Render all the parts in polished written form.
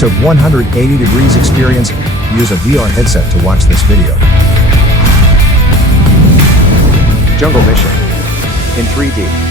immersive 180 degrees experience. Use a VR headset to watch this video. Jungle Mission in 3D.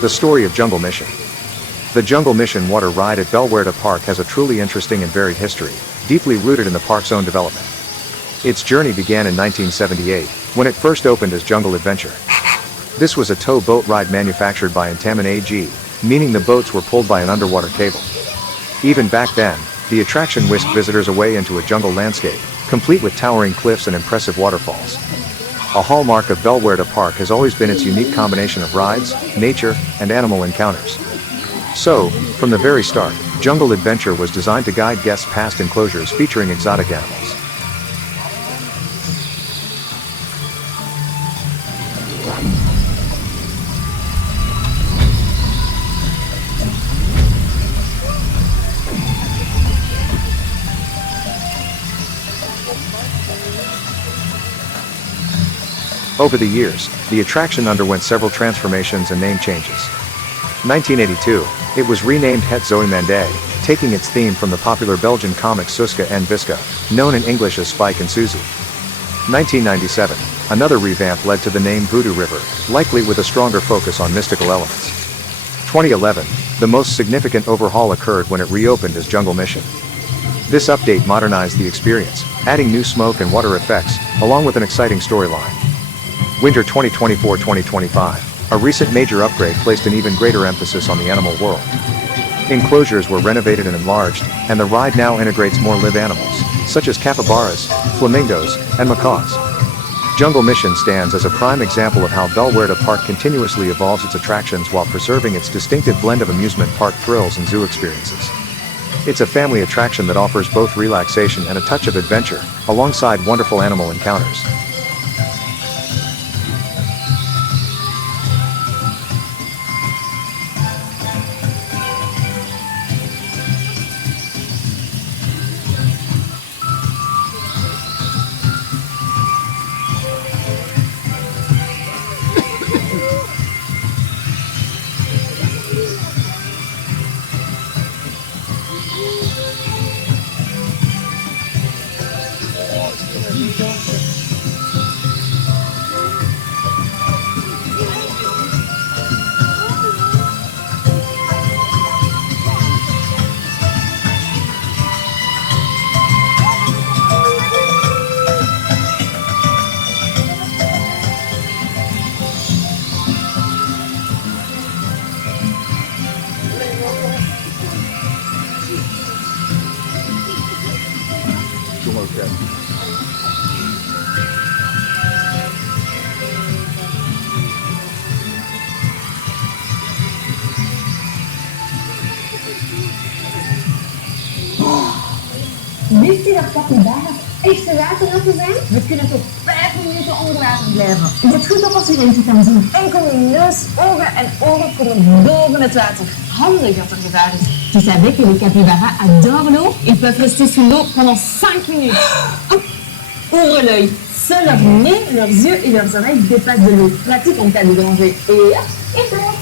The story of Jungle Mission. The Jungle Mission water ride at Bellewaerde Park has a truly interesting and varied history, deeply rooted in the park's own development. Its journey began in 1978, when it first opened as Jungle Adventure. This was a tow boat ride manufactured by Intamin AG, meaning the boats were pulled by an underwater cable. Even back then, the attraction whisked visitors away into a jungle landscape, complete with towering cliffs and impressive waterfalls. A hallmark of Bellewaerde Park has always been its unique combination of rides, nature, and animal encounters. So, from the very start, Jungle Adventure was designed to guide guests past enclosures featuring exotic animals. Over the years, the attraction underwent several transformations and name changes. 1982, it was renamed Het Zoimande, taking its theme from the popular Belgian comic Suske en Wiske, known in English as Spike and Susie. 1997, another revamp led to the name Voodoo River, likely with a stronger focus on mystical elements. 2011, the most significant overhaul occurred when it reopened as Jungle Mission. This update modernized the experience, adding new smoke and water effects, along with an exciting storyline. Winter 2024-2025, a recent major upgrade placed an even greater emphasis on the animal world. Enclosures were renovated and enlarged, and the ride now integrates more live animals, such as capybaras, flamingos, and macaws. Jungle Mission stands as a prime example of how Bellewaerde Park continuously evolves its attractions while preserving its distinctive blend of amusement park thrills and zoo experiences. It's a family attraction that offers both relaxation and a touch of adventure, alongside wonderful animal encounters. Wist je dat capybaras echte waterratten zijn? We kunnen tot 5 minuten onder water blijven. Je hebt goed op als je eentje kan zien. Enkel je neus, ogen en oren komen boven het water. Handig dat er gevaar is. Tu savais que les capybaras adorent l'eau? Ils peuvent rester sous l'eau pendant 5 minutes. Hop, ouvre l'œil. Seul leur nez, leurs yeux et leurs oreilles dépassent de l'eau. Pratique en cas de danger. Et hop, et plonge.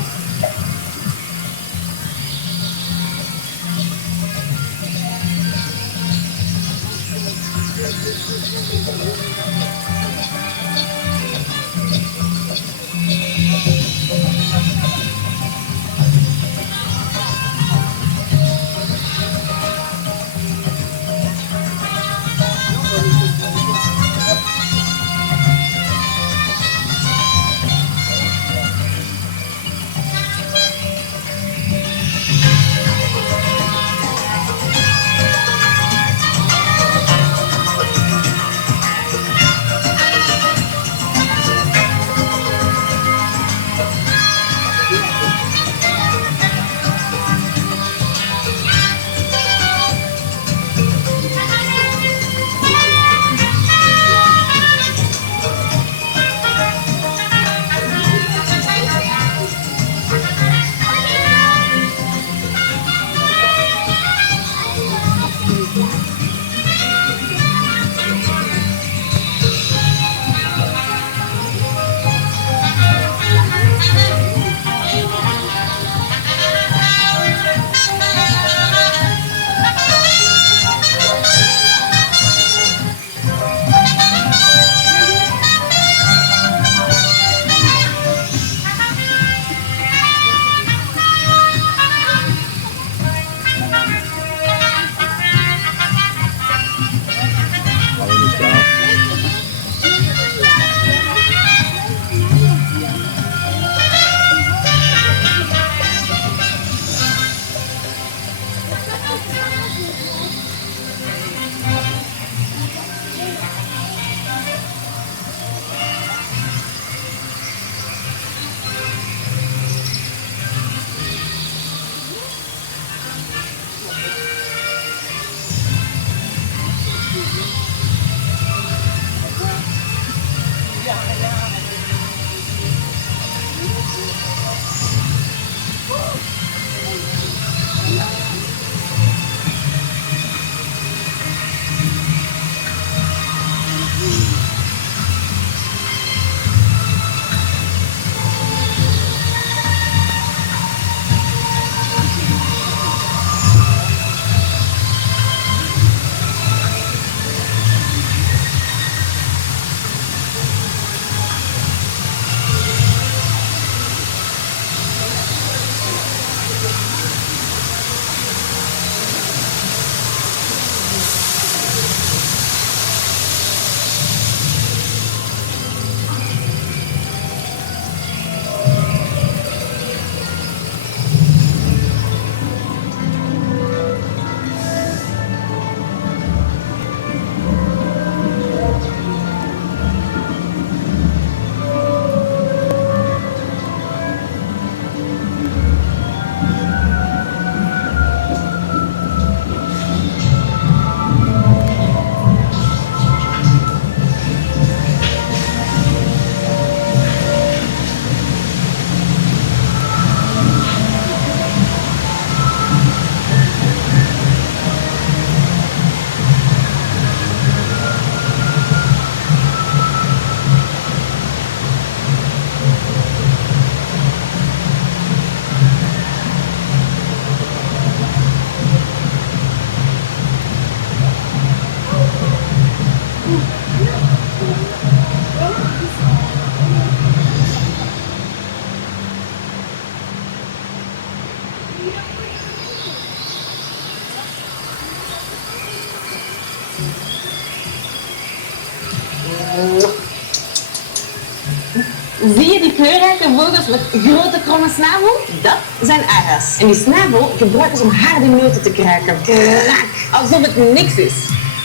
Zie je die kleurrijke vogels met grote kromme snavel? Dat zijn aras. En die snavel gebruiken ze om harde noten te kraken. Krak! Alsof het niks is.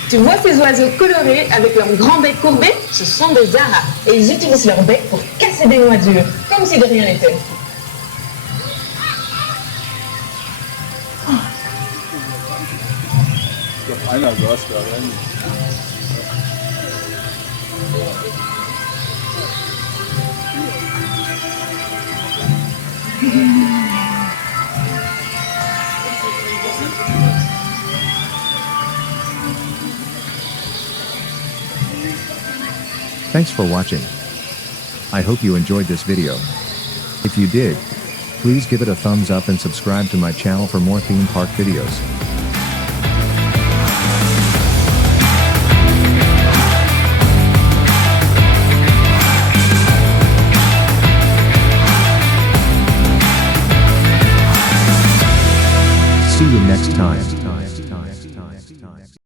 Tu vois ces oiseaux colorés avec leur grand bec courbé? Ce sont des aras. Et ils utilisent leur bec pour casser des noix dures, comme si de rien n'était. Einer saß da rein. Thanks for watching. I hope you enjoyed this video. If you did, please give it a thumbs up and subscribe to my channel for more theme park videos. See you next time.